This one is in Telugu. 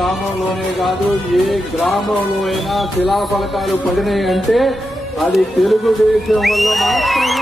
గ్రామంలోనే కాదు, ఏ గ్రామంలో అయినా శిలాఫలకాలు పడినాయి అంటే అది తెలుగుదేశం వల్ల మాత్రమే